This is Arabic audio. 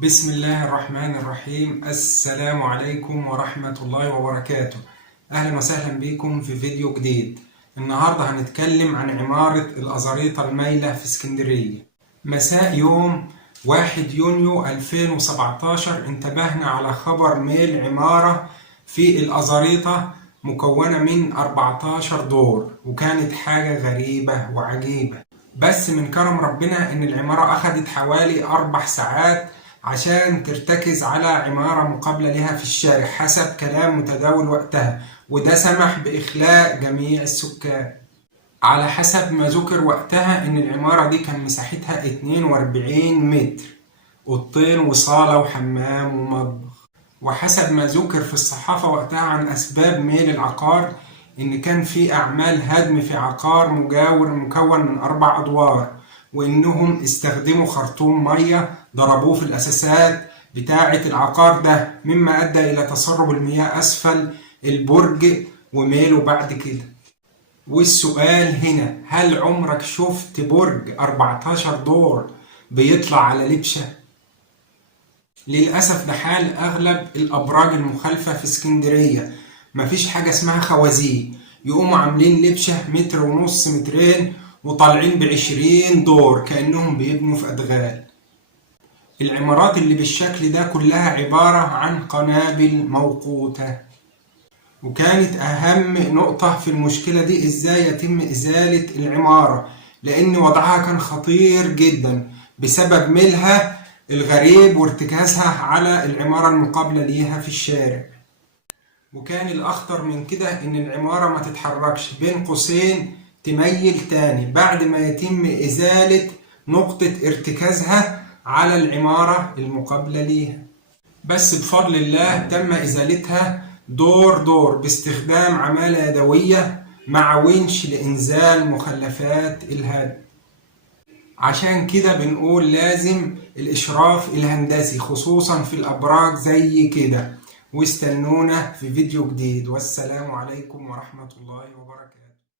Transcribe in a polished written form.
بسم الله الرحمن الرحيم. السلام عليكم ورحمة الله وبركاته. أهلا وسهلا بكم في فيديو جديد. النهاردة هنتكلم عن عمارة الأزاريطة المايلة في اسكندرية. مساء يوم 1 يونيو 2017 انتبهنا على خبر ميل عمارة في الأزاريطة مكونة من 14 دور، وكانت حاجة غريبة وعجيبة. بس من كرم ربنا إن العمارة أخدت حوالي 4 ساعات عشان ترتكز على عمارة مقابلة لها في الشارع حسب كلام متداول وقتها، وده سمح بإخلاء جميع السكان. على حسب ما ذكر وقتها إن العمارة دي كان مساحتها 42 متر، أوضتين وصالة وحمام ومطبخ. وحسب ما ذكر في الصحافة وقتها عن أسباب ميل العقار إن كان في أعمال هدم في عقار مجاور مكون من 4 أدوار، وإنهم استخدموا خرطوم مية ضربوه في الأساسات بتاعة العقار ده، مما أدى إلى تسرب المياه أسفل البرج وميله بعد كده. والسؤال هنا، هل عمرك شفت برج 14 دور بيطلع على لبشة؟ للأسف ده حال أغلب الأبراج المخالفة في اسكندرية. مفيش حاجة اسمها خوازيق يقوموا عاملين لبشة 1.5 مترين وطالعين ب20 دور كأنهم بيبنوا في أدغال. العمارات اللي بالشكل ده كلها عبارة عن قنابل موقوتة. وكانت أهم نقطة في المشكلة دي إزاي يتم إزالة العمارة، لأن وضعها كان خطير جدا بسبب ميلها الغريب وارتكازها على العمارة المقابلة ليها في الشارع. وكان الأخطر من كده إن العمارة ما تتحركش بين قوسين تميل تاني بعد ما يتم إزالة نقطة ارتكازها على العمارة المقابلة ليها. بس بفضل الله تم إزالتها دور دور باستخدام عمالة يدوية مع ونش لإنزال مخلفات الهدم. عشان كده بنقول لازم الإشراف الهندسي خصوصا في الأبراج زي كده. واستنونا في فيديو جديد، والسلام عليكم ورحمة الله وبركاته.